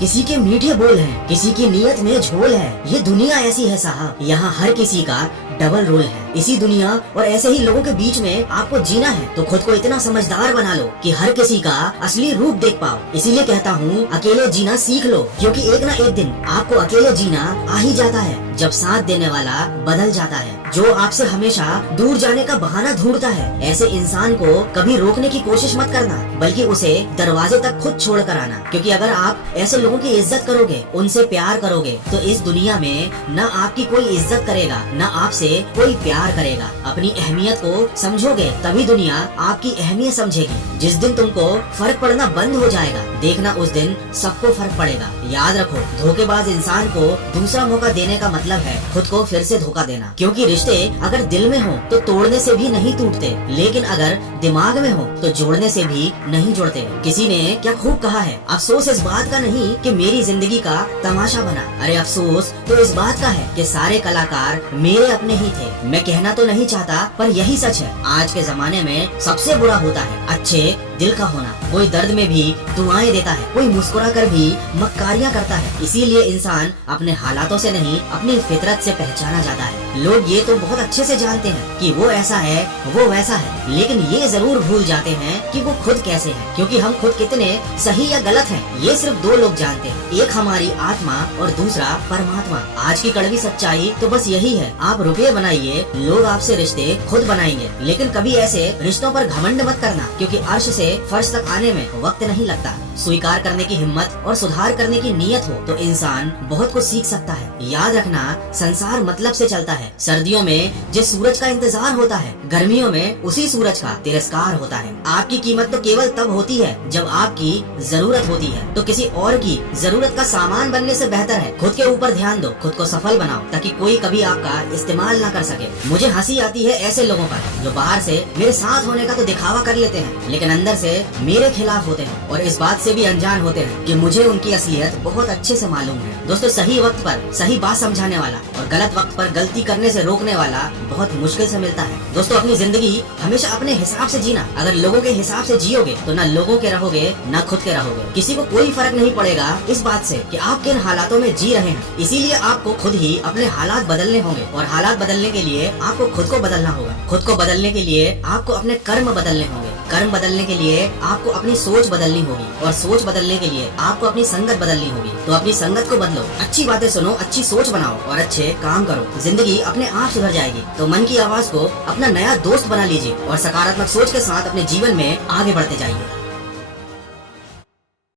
किसी के मीठे बोल हैं, किसी की नीयत में झोल है। ये दुनिया ऐसी है साहब, यहाँ हर किसी का डबल रोल है। इसी दुनिया और ऐसे ही लोगों के बीच में आपको जीना है तो खुद को इतना समझदार बना लो कि हर किसी का असली रूप देख पाओ। इसीलिए कहता हूँ अकेले जीना सीख लो, क्योंकि एक ना एक दिन आपको अकेले जीना आ ही जाता है, जब साथ देने वाला बदल जाता है। जो आपसे हमेशा दूर जाने का बहाना ढूंढता है, ऐसे इंसान को कभी रोकने की कोशिश मत करना, बल्कि उसे दरवाजे तक खुद छोड़ कर आना। क्योंकि अगर आप ऐसे लोगों की इज्जत करोगे, उनसे प्यार करोगे, तो इस दुनिया में न आपकी कोई इज्जत करेगा, न आपसे कोई प्यार करेगा। अपनी अहमियत को समझोगे तभी दुनिया आपकी अहमियत समझेगी। जिस दिन तुमको फर्क पड़ना बंद हो जाएगा, देखना उस दिन सबको फर्क पड़ेगा। याद रखो, धोखेबाज इंसान को दूसरा मौका देने का मतलब है खुद को फिर से धोखा देना। क्योंकि रिश्ते अगर दिल में हो तो तोड़ने से भी नहीं टूटते, लेकिन अगर दिमाग में हो तो जोड़ने से भी नहीं जुड़ते। किसी ने क्या खूब कहा है, अफसोस इस बात का नहीं कि मेरी जिंदगी का तमाशा बना, अरे अफसोस तो इस बात का है कि सारे कलाकार मेरे अपने ही थे। मैं कहना तो नहीं चाहता, पर यही सच है। आज के जमाने में सबसे बुरा होता है अच्छे दिल का होना। कोई दर्द में भी दुआएं देता है, कोई मुस्कुरा कर भी मक्कारियां करता है। इसीलिए इंसान अपने हालातों से नहीं, अपनी फितरत से पहचाना जाता है। लोग ये तो बहुत अच्छे से जानते हैं कि वो ऐसा है, वो वैसा है, लेकिन ये जरूर भूल जाते हैं कि वो खुद कैसे है। क्योंकि हम खुद कितने सही या गलत हैं, ये सिर्फ दो लोग जानते हैं, एक हमारी आत्मा और दूसरा परमात्मा। आज की कड़वी सच्चाई तो बस यही है, आप रुपये बनाइए, लोग आपसे रिश्ते खुद बनाएंगे। लेकिन कभी ऐसे रिश्तों पर घमंड मत करना, क्योंकि अर्श से फर्श तक आने में वक्त नहीं लगता। स्वीकार करने की हिम्मत और सुधार करने की नीयत हो तो इंसान बहुत कुछ सीख सकता है। याद रखना, संसार मतलब से चलता है। सर्दियों में जिस सूरज का इंतजार होता है, गर्मियों में उसी सूरज का तिरस्कार होता है। आपकी कीमत तो केवल तब होती है जब आपकी जरूरत होती है, तो किसी और की जरूरत का सामान बनने से बेहतर है खुद के ऊपर ध्यान दो, खुद को सफल बनाओ, ताकि कोई कभी आपका इस्तेमाल न कर सके। मुझे हंसी आती है ऐसे लोगों पर जो बाहर से मेरे साथ होने का तो दिखावा कर लेते हैं, लेकिन अंदर से मेरे खिलाफ होते हैं और इस बात से भी अनजान होते हैं कि मुझे उनकी असलियत बहुत अच्छे से मालूम है। दोस्तों, सही वक्त पर सही बात समझाने वाला और गलत वक्त पर गलती करने से रोकने वाला बहुत मुश्किल से मिलता है। दोस्तों, अपनी जिंदगी हमेशा अपने हिसाब से जीना। अगर लोगों के हिसाब से जियोगे तो न लोगों के रहोगे न खुद के रहोगे। किसी को कोई फर्क नहीं पड़ेगा इस बात से कि आप किन हालातों में जी रहे हैं। इसीलिए आपको खुद ही अपने हालात बदलने होंगे और हालात बदलने के लिए आपको खुद को बदलना होगा। खुद को बदलने के लिए आपको अपने कर्म बदलने होंगे। कर्म बदलने के लिए आपको अपनी सोच बदलनी होगी और सोच बदलने के लिए आपको अपनी संगत बदलनी होगी। तो अपनी संगत को बदलो, अच्छी बातें सुनो, अच्छी सोच बनाओ और अच्छे काम करो। जिंदगी अपने आप सुधर जाएगी। तो मन की आवाज को अपना नया दोस्त बना लीजिए और सकारात्मक सोच के साथ अपने जीवन में आगे बढ़ते जाइए।